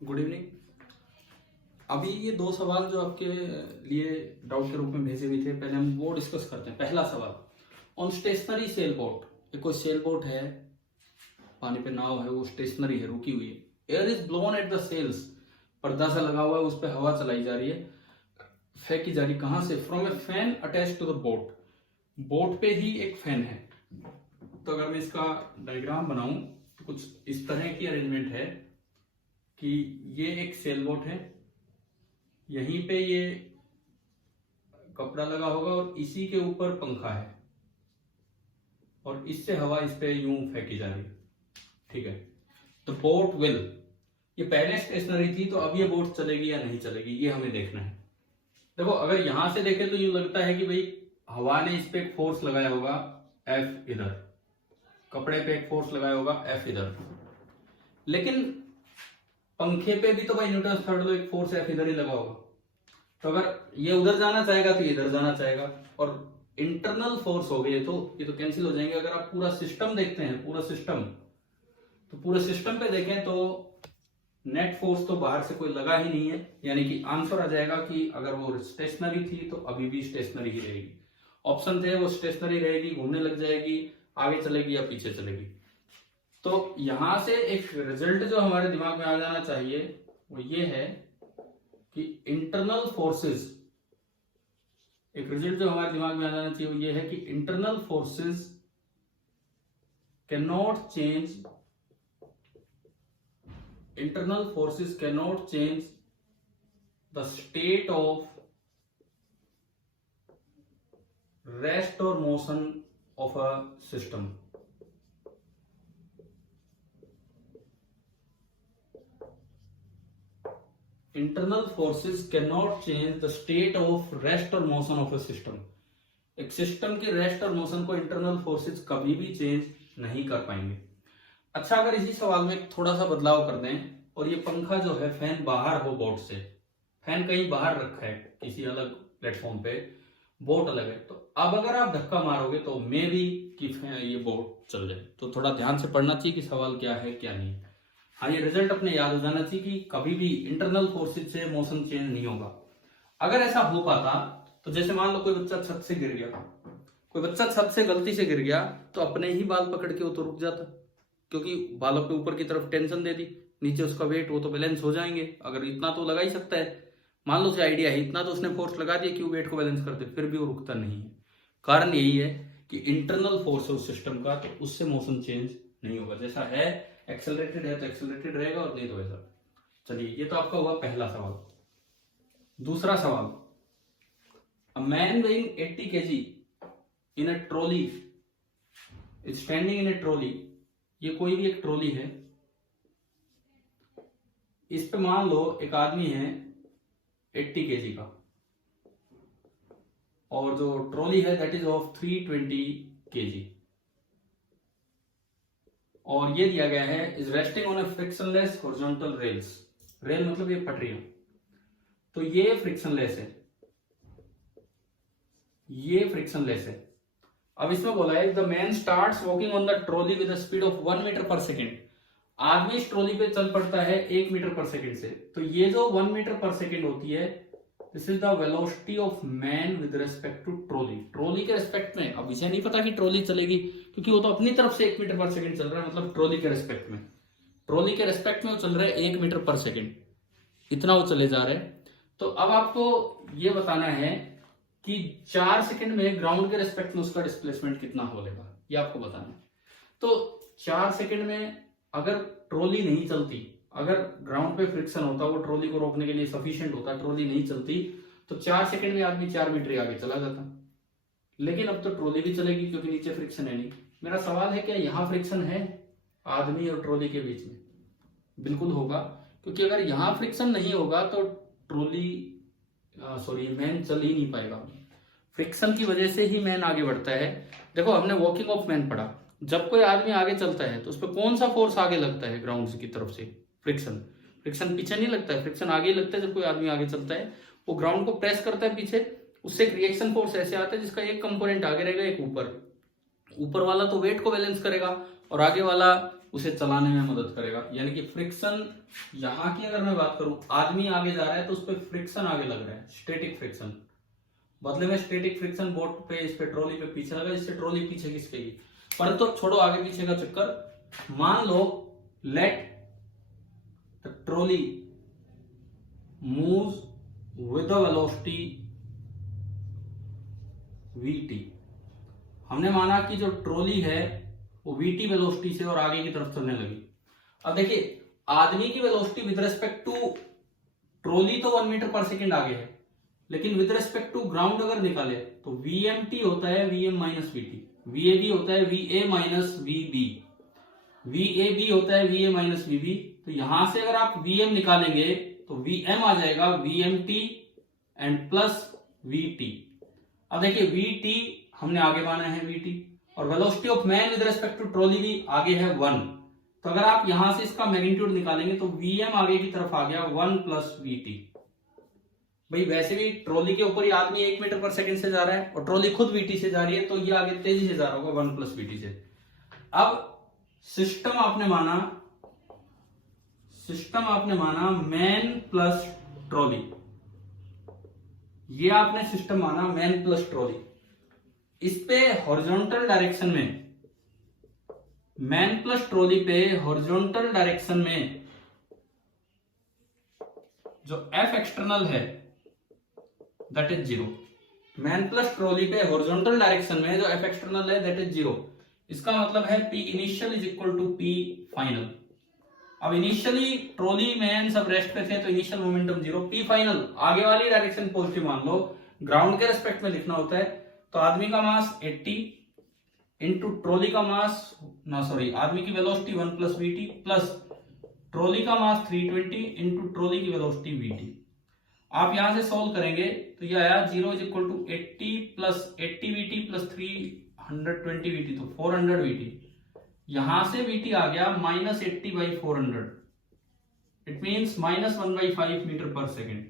Good evening. अभी ये दो सवाल जो आपके लिए डाउट के रूप में भेजे हुए थे, पहले हम वो डिस्कस करते हैं। पहला सवाल, ऑन स्टेशनरी सेल बोट, ये कोई सेल बोट है, पानी पे नाव है, वो स्टेशनरी है, रुकी हुई है। Air is blown at the sails, पर्दा सा लगा हुआ है, उस पर हवा चलाई जा रही है, फेंकी जा रही। कहां से? From a fan attach to the boat, boat पे ही एक फैन है। तो अगर मैं इसका डायग्राम बनाऊं तो कुछ इस तरह की अरेंजमेंट है कि ये एक सेल बोट है, यहीं पे ये कपड़ा लगा होगा और इसी के ऊपर पंखा है और इससे हवा इस पे यूं फेंकी जा रही है। ठीक है, तो बोट विल, ये पहले स्टेशनरी थी, तो अब ये बोट चलेगी या नहीं चलेगी, ये हमें देखना है। देखो, अगर यहां से देखें तो यूं लगता है कि भाई हवा ने इस पे एक फोर्स लगाया होगा एफ इधर, कपड़े पे एक फोर्स लगाया होगा एफ इधर, लेकिन पंखे पे भी तो भाई न्यूटन थर्ड लॉ, एक फोर्स एफ इधर ही लगा होगा। तो अगर ये उधर जाना चाहेगा तो ये इधर जाना चाहेगा, और इंटरनल फोर्स हो गए तो ये तो कैंसिल हो जाएंगे। अगर आप पूरा सिस्टम देखते हैं, पूरा सिस्टम, तो पूरे सिस्टम पे देखें तो नेट फोर्स तो बाहर से कोई लगा ही नहीं है, यानी कि आंसर आ जाएगा कि अगर वो स्टेशनरी थी तो अभी भी स्टेशनरी ही रहेगी। ऑप्शन थे वो स्टेशनरी रहेगी, घूमने लग जाएगी, आगे चलेगी या पीछे चलेगी। तो यहां से एक रिजल्ट जो हमारे दिमाग में आ जाना चाहिए वो ये है कि इंटरनल फोर्सेस, एक रिजल्ट जो हमारे दिमाग में आ जाना चाहिए वो ये है कि internal forces can not change, internal forces cannot change the state of rest or motion of a system. Internal forces cannot change the state of rest or motion of a system. एक system की rest और motion को internal forces कभी भी change नहीं कर पाएंगे। अच्छा, अगर इसी सवाल में थोड़ा सा बदलाव कर दें और ये पंखा जो है, फैन बाहर हो बोट से, फैन कहीं बाहर रखा है किसी अलग प्लेटफॉर्म पे, बोट अलग है, तो अब अगर आप धक्का मारोगे तो मे भी कि ये बोट चल जाए। तो थोड़ा ध्यान से पढ़ना चाहिए कि सवाल क्या है क्या नहीं। हाँ, ये रिजल्ट अपने याद हो जाना चाहिए कि कभी भी इंटरनल फोर्सेज से मोशन चेंज नहीं होगा। अगर ऐसा हो पाता तो जैसे मान लो कोई बच्चा छत से गिर गया, कोई बच्चा छत से गलती से गिर गया तो अपने ही बाल पकड़ के वो तो रुक जाता, क्योंकि बालों के ऊपर की तरफ टेंशन दे दी, नीचे उसका वेट, वो तो बैलेंस हो जाएंगे। अगर इतना तो लगा ही सकता है, मान लो उसे आइडिया है, इतना तो उसने फोर्स लगा दिया कि वो वेट को बैलेंस करते, फिर भी वो रुकता नहीं है। कारण यही है कि इंटरनल फोर्स है उस सिस्टम का, तो उससे मोशन चेंज नहीं होगा। जैसा है, एक्सेलरेटेड है तो एक्सेलरेटेड रहेगा, और नहीं तो ऐसा। चलिए, ये तो आपका हुआ पहला सवाल। दूसरा सवाल, a man weighing 80 kg in a trolley is standing in A trolley. ये कोई भी एक ट्रॉली है, इस पे मान लो एक आदमी है 80 kg का, और जो ट्रॉली है दैट इज ऑफ 320 kg, और ये दिया गया है is resting on A frictionless horizontal rails. Rail मतलब ये पटरियां, तो ये फ्रिक्शनलेस है, ये फ्रिक्शनलेस है। अब इसमें बोला है the man starts walking on the trolley with speed of 1 meter पर सेकेंड। आदमी इस ट्रॉली पे चल पड़ता है 1 मीटर पर सेकेंड से। तो ये जो 1 मीटर पर सेकेंड होती है, this is the velocity of man with respect to trolley. Trolley के रिस्पेक्ट में, अब इसे नहीं पता कि ट्रॉली चलेगी, क्योंकि वो तो अपनी तरफ से 1 मीटर पर सेकेंड चल रहा है, मतलब ट्रॉली के रिस्पेक्ट में, ट्रॉली के रिस्पेक्ट में वो चल रहा है 1 मीटर पर सेकेंड, इतना वो चले जा रहे हैं। तो अब आपको ये बताना है कि 4 सेकंड में ग्राउंड के रिस्पेक्ट में उसका डिस्प्लेसमेंट कितना हो लेगा, ये आपको बताना है। तो 4 सेकंड में अगर ट्रॉली नहीं चलती, अगर ग्राउंड पे फ्रिक्शन होता, वो ट्रॉली को रोकने के लिए सफिशिएंट होता, ट्रॉली नहीं चलती, तो 4 सेकंड में आदमी 4 मीटर आगे चला जाता। लेकिन अब तो ट्रॉली भी चलेगी क्योंकि नीचे फ्रिक्शन है नहीं। मेरा सवाल है, क्या यहां फ्रिक्शन है आदमी और ट्रॉली के बीच में? बिल्कुल होगा, क्योंकि अगर यहां फ्रिक्शन नहीं होगा तो ट्रॉली मैन चल ही नहीं पाएगा। फ्रिक्शन की वजह से ही मैन आगे बढ़ता है। देखो, हमने वॉकिंग ऑफ मैन पढ़ा, जब कोई आदमी आगे चलता है तो उस पर कौन सा फोर्स आगे लगता है ग्राउंड की तरफ से? फ्रिक्शन। फ्रिक्शन पीछे नहीं लगता है, फ्रिक्शन आगे लगता है। जब कोई आदमी आगे चलता है, वो ग्राउंड को प्रेस करता है पीछे, उससे एक रिएक्शन फोर्स ऐसे आता है जिसका एक कंपोनेंट आगे रहेगा, एक ऊपर। ऊपर वाला तो वेट को बैलेंस करेगा और आगे वाला उसे चलाने में मदद करेगा। यानी कि फ्रिक्शन, यहां की अगर मैं बात करूं, आदमी आगे जा रहा है तो उस पर फ्रिक्शन आगे लग रहा है, स्टैटिक फ्रिक्शन। बदले में स्टैटिक फ्रिक्शन बोट पे, इस पे ट्रॉली पे पीछे लगा, इससे ट्रॉली पीछे खिसकेगी। पर तो छोड़ो आगे पीछे का चक्कर, मान लो let the trolley moves with the velocity vt। हमने माना कि जो ट्रॉली है वो vt वेलोसिटी से और आगे की तरफ चलने लगी। अब देखिए, आदमी की velocity with respect to trolley तो 1 मीटर पर सेकेंड आगे है, लेकिन विद रिस्पेक्ट टू ग्राउंड अगर निकाले तो vmt होता है vm माइनस vt, vab होता है va माइनस vb, vab होता है va माइनस vb। तो यहां से अगर आप vm निकालेंगे तो vm आ जाएगा vmt एंड प्लस vt। अब देखिए vt हमने आगे माना है vt, और velocity of man with respect to trolley भी आगे है 1। तो अगर आप यहां से इसका मैग्नीट्यूड निकालेंगे तो vm आगे की तरफ आ गया 1 प्लस vt। भाई वैसे भी ट्रॉली के ऊपर ही आदमी 1 मीटर पर सेकंड से जा रहा है और ट्रॉली खुद vt से जा रही है, तो ये आगे तेजी से जा रहा होगा 1 प्लस vt से। अब सिस्टम आपने माना मैन प्लस ट्रॉली, ये आपने सिस्टम माना मैन प्लस ट्रॉली। इस पे हॉरिजॉन्टल डायरेक्शन में, मैन प्लस ट्रॉली पे हॉरिजॉन्टल डायरेक्शन में जो F एक्सटर्नल है that is 0। Man plus trolley पे हॉरिजॉन्टल डायरेक्शन में जो F एक्सटर्नल है दैट इज 0। इसका मतलब है P initial is equal to P final. अब इनिशियली ट्रॉली मैन सब रेस्ट पे थे तो इनिशियल मोमेंटम 0, P फाइनल आगे वाली डायरेक्शन पॉजिटिव मान लो, ग्राउंड के रेस्पेक्ट में लिखना होता है। तो आदमी का मास 80 इंटू ट्रॉली का मास, आदमी की velocity 1 plus vt plus trolley का मास 320 इंटू ट्रॉली की वेलोसिटी vt। आप यहां से सॉल्व करेंगे तो ये आया 0 is equal to 80 plus 80 vt plus 320 vt, तो 400 vt। यहां से vt आ गया minus 80 by 400, it means minus 1/5 meter पर सेकेंड।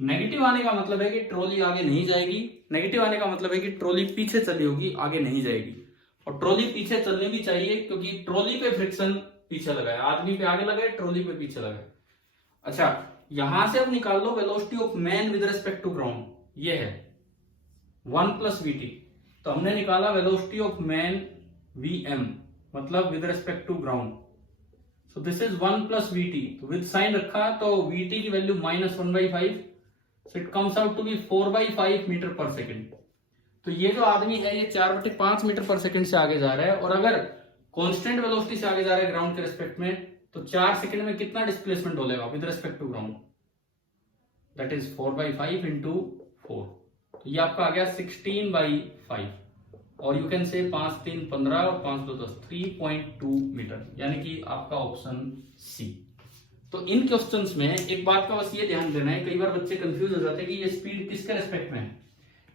नेगेटिव आने का मतलब है कि ट्रॉली आगे नहीं जाएगी, नेगेटिव आने का मतलब है कि ट्रॉली पीछे चली होगी, आगे नहीं जाएगी। और ट्रॉली पीछे चलनी भी चाहिए क्योंकि ट्रॉली पे फ्रिक्शन पीछे लगा है, आदमी पे आगे लगा है, ट्रॉली पे पीछे लगा है। अच्छा, यहां से अब निकाल लो velocity of man with respect to ground, ये है 1 प्लस vt। तो हमने निकाला वेलोसिटी ऑफ मैन vm, मतलब with respect to ground. So this is 1 plus vt, तो विद साइन रखा तो vt की value minus 1/5, so it comes out to be 4/5 metre पर सेकेंड। तो ये जो आदमी है ये 4/5 मीटर पर सेकेंड से आगे जा रहा है, और अगर कांस्टेंट वेलोसिटी से आगे जा रहा है ग्राउंड के रेस्पेक्ट में, तो 4 सेकेंड में कितना डिस्प्लेसमेंट हो जाएगा with respect to ground, that is 4/5 into 4। तो ये आपका आ गया 16/5, और यू कैन से 5 3 15 और 5 2 10, 3.2 मीटर, यानी कि आपका ऑप्शन सी। तो इन क्वेश्चंस में एक बात का बस ये ध्यान देना है, कई बार बच्चे कंफ्यूज हो जाते हैं कि ये स्पीड किसके रेस्पेक्ट में है।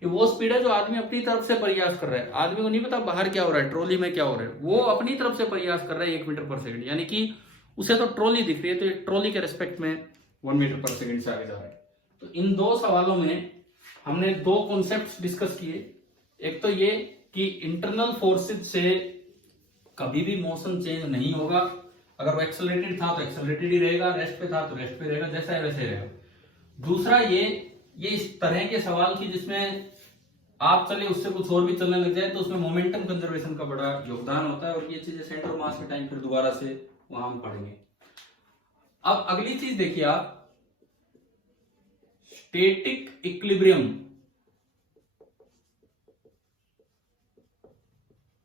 ये वो स्पीड है जो आदमी अपनी तरफ से प्रयास कर रहा है, आदमी को नहीं पता बाहर क्या हो रहा है, ट्रॉली में क्या हो रहा है, वो अपनी तरफ से प्रयास कर रहा है 1 मीटर पर सेकंड, यानी कि उसे तो ट्रॉली दिख रही है, तो ट्रॉली के रेस्पेक्ट में 1 मीटर पर सेकंड से आगे जा रहा है। तो इन दो सवालों में हमने 2 कॉन्सेप्ट डिस्कस किए। एक तो ये कि इंटरनल फोर्सेज से कभी भी मोशन चेंज नहीं होगा, अगर वो एक्सेलरेटेड था तो एक्सेलरेटेड ही रहेगा, रेस्ट पे था तो रेस्ट पे रहेगा, जैसा है वैसे ही रहेगा। दूसरा ये इस तरह के सवाल की जिसमें आप चले उससे कुछ और भी चलने लग जाए, तो उसमें मोमेंटम कंजर्वेशन का बड़ा योगदान होता है, और ये चीजें सेंटर ऑफ मास के टाइम फिर दोबारा से वहां हम पढ़ेंगे। अब अगली चीज देखिए आप, static equilibrium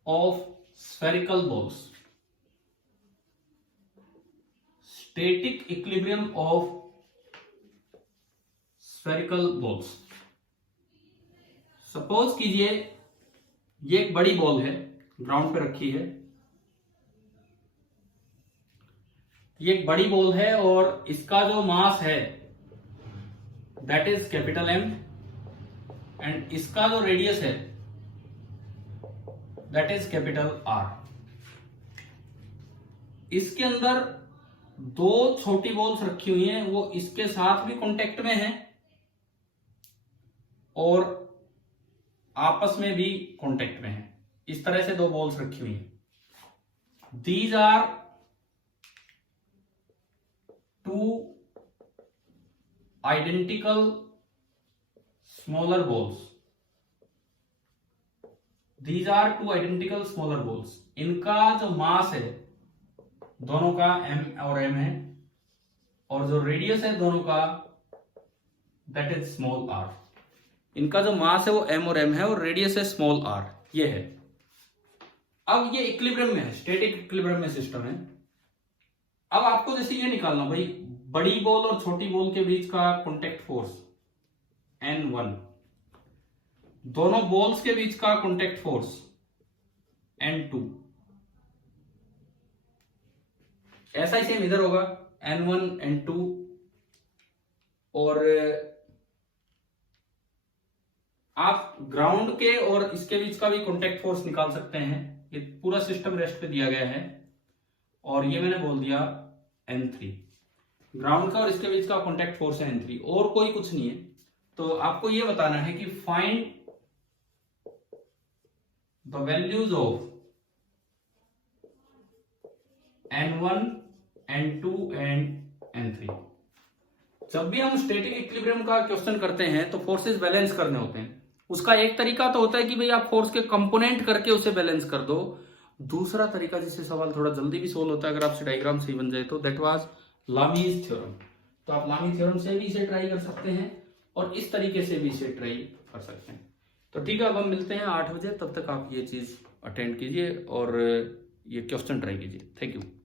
of spherical balls, static equilibrium of spherical balls. Suppose कीजिए ये एक बड़ी बॉल है, ग्राउंड पे रखी है, ये एक बड़ी बॉल है और इसका जो मास है that is capital M, and इसका जो रेडियस है दैट इज कैपिटल R। इसके अंदर 2 छोटी बॉल्स रखी हुई हैं, वो इसके साथ भी कांटेक्ट में हैं और आपस में भी कांटेक्ट में हैं। इस तरह से 2 बॉल्स रखी हुई हैं। These are two identical smaller balls. These are two identical smaller balls. इनका जो मास है दोनों का m और m है, और जो रेडियस है दोनों का दैट इज स्मॉल r. इनका जो मास है वो m और m है और रेडियस है स्मॉल r. ये है. अब ये इक्विलिब्रियम में है, स्टैटिक इक्विलिब्रियम में सिस्टम है. अब आपको जैसे ये निकालना भाई, बड़ी बॉल और छोटी बॉल के बीच का कॉन्टेक्ट फोर्स N1, दोनों बॉल्स के बीच का कॉन्टेक्ट फोर्स N2. ऐसा ही सेम इधर होगा N1 N2, और आप ग्राउंड के और इसके बीच का भी कॉन्टेक्ट फोर्स निकाल सकते हैं. ये पूरा सिस्टम रेस्ट पे दिया गया है, और ये मैंने बोल दिया N3. ग्राउंड का और इसके बीच का कॉन्टेक्ट फोर्स है N3, और कोई कुछ नहीं है. तो आपको ये बताना है कि find the values of N1, N2 and N3. जब भी हम स्टैटिक इक्विलिब्रियम का क्वेश्चन करते हैं तो फोर्सेस बैलेंस करने होते हैं. उसका एक तरीका तो होता है कि भाई आप फोर्स के कंपोनेंट करके उसे बैलेंस कर दो. दूसरा तरीका जिससे सवाल थोड़ा जल्दी भी सोल्व होता है अगर आपसे डायग्राम सही बन जाए तो, दैट वाज लामीज थ्योरम. तो आप लामी थ्योरम से भी इसे ट्राई कर सकते हैं और इस तरीके से भी इसे ट्राई कर सकते हैं. तो ठीक है, अब हम मिलते हैं 8 बजे. तब तक आप ये चीज अटेंड कीजिए और ये क्वेश्चन ट्राई कीजिए. Thank you.